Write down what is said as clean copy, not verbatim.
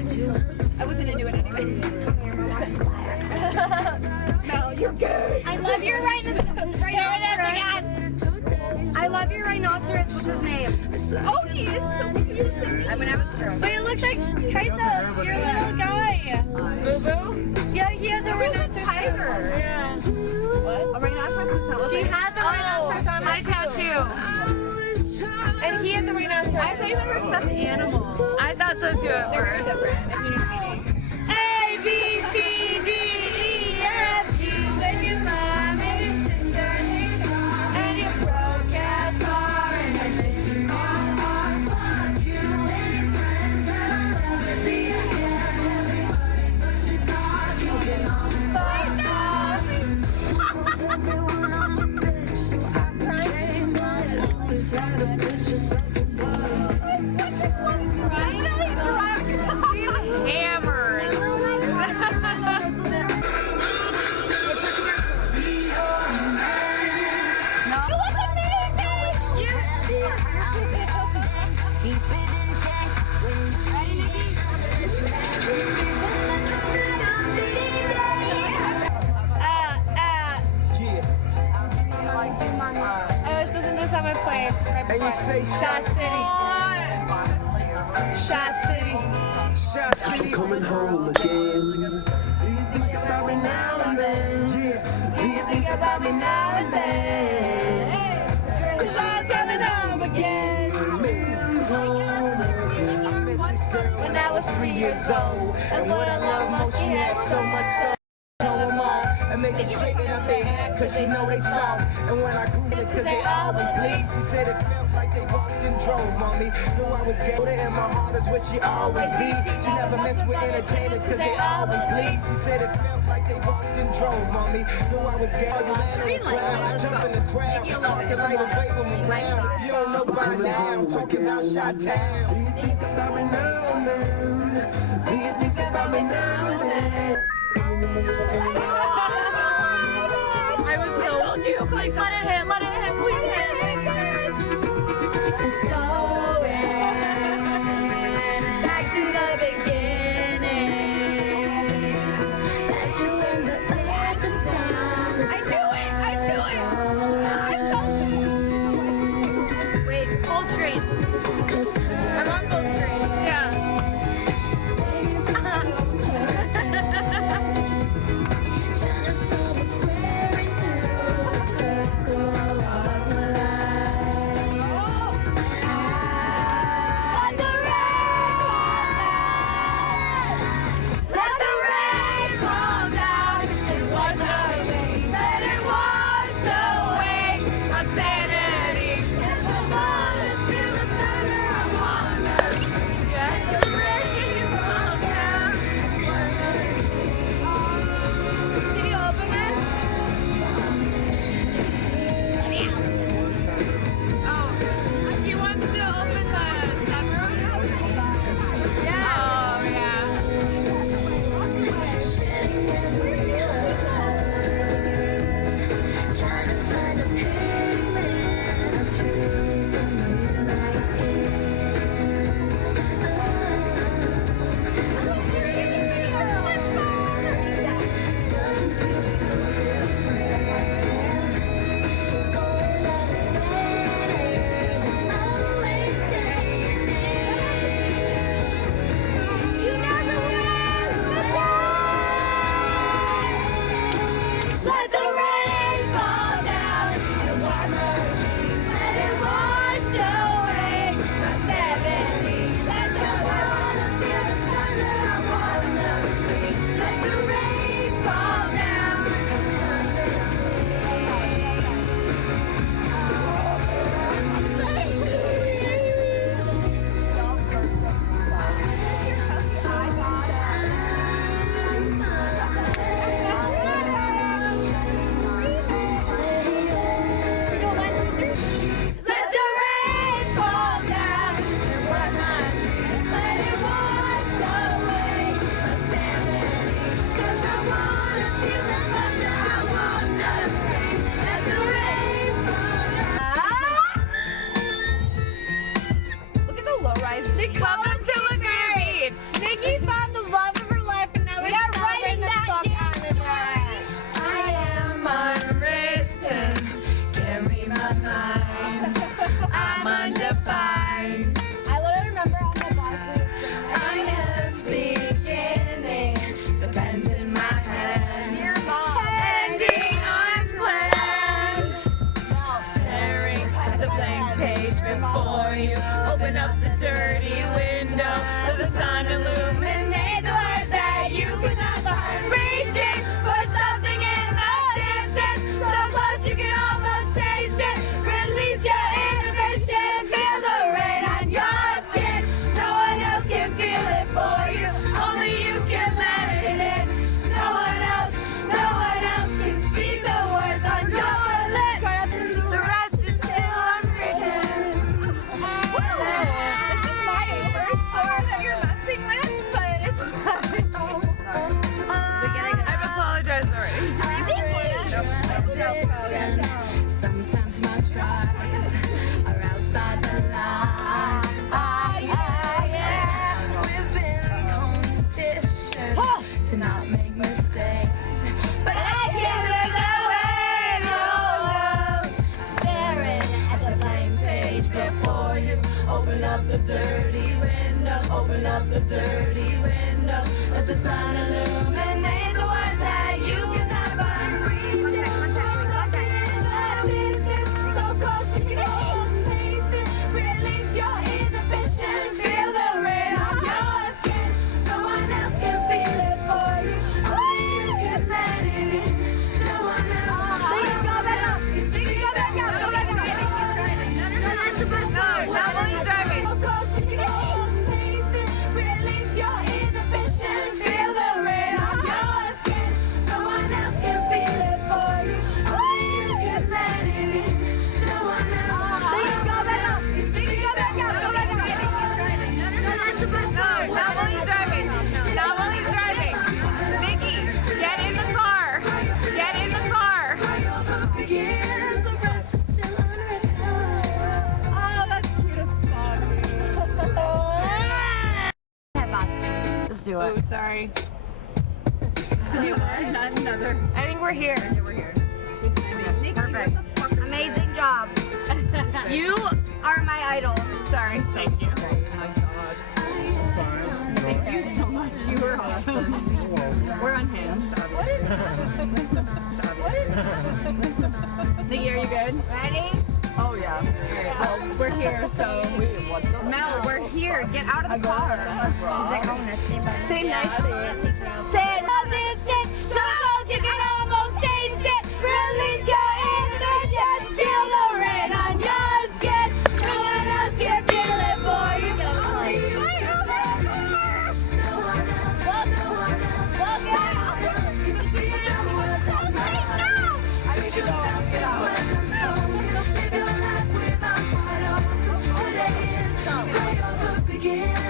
I wasn't into it anyway. No, you're gay. I love your rhinoceros. I love your rhinoceros. What's his name? Oh, he is so cute. I'm gonna have a stroke. But it looks like Kaisa, your little guy. Boo-boo? Yeah, he has a rhinoceros. Tiger. Yeah. What? A rhinoceros is not. She has a rhinoceros on my tattoo. And he has a rhinoceros. I thought they were stuffed animals. I thought so too at first. A, B, C, D, E, F, G, with your mom and your sister and your broadcast star and your sister on fuck you and your friends and I love to see you again. Everybody but you not you get on the side now. Everyone on the bitch, so I can't but always had a bitch yourself above. Hammered. Listen to some of my plays. And you say Shot City. Shot City. Shot City. I'm coming home again. Do you think about me now and then? Yeah. Do you think about me now and then? Cause I'm coming home again. When I was 3 years old, and what I love most, she had so much soul. Know them all, and make it straighten up their head, cause she know they soft. And when I grew it's cause they always leave. She said it felt like they walked and drove, mommy. Knew I was gay, and my heart is where she always be. She never messed with entertainers, cause they always leave. She said it felt like they walked and drove, mommy. Knew I was gay, you land in the crowd, jump in the crowd, talking like it's waving me round. You don't know by now, I'm talking about Chi-Town. Do you think about me now and then? Do you think about me now and then? I was so like, let it hit, please hit. It's going back to the beginning. Back to when the sun. I knew it. Wait, full screen. I'm on full screen. Yeah. Welcome to Laguna Beach. Nikki the dirty window. Let the sun illuminate the words that you could not find. Reaching for something in the distance, so close you can almost taste it. Release your inhibition, feel the rain on your skin. No one else can feel it for you, only you can let it in. No one else can speak the words on your lips. The rest is still unwritten. This is my first floor that you're messing with, but it's fine. I've apologized already. Sometimes my tries are outside the line. We've been conditioned to not make mistakes, but I can't live that way, no. Staring at the blank page before you. Open up the dirty window, open up the dirty window. Let the sun illuminate the words that you cannot find. Reaching for something in the distance, so close you can almost taste it. Release your inhibitions, feel the rain on your skin. No one else can feel it for you, only you can let it in. No one else can go back out. Go back out. Go back out. No, that's the best part. Not while he's driving. So close you can almost taste it. Release your inhibitions, feel the rain on your skin. No one else can feel it for you, only you can let it in. No one else. Go back out. Go back out. Go back out. No, that's the best part. Not while he's driving. Not while he's driving. Mickey, get in the car. Get in the car. Begins, the rest is still unwritten. Oh, that's cute as fuck. Just do it. Oh, sorry. Another. I think we're here. We're here. Perfect. Amazing job. You are my idol. Sorry. Thank you. Oh my God. Thank you so much. You were awesome. We're unhinged. What is Nikki, are you good? Ready? Oh yeah. Alright, well, we're here, so Mel, we're here. Get out of the car. She's like, I want to stay by. Say nicely. Say it. So close you can almost taste it. Release your inhibitions. Feel the rain on your skin. No one else can feel it for you. No one else. Walk it out. I need you to get out. Live your life without shadow. Today is how your book begins.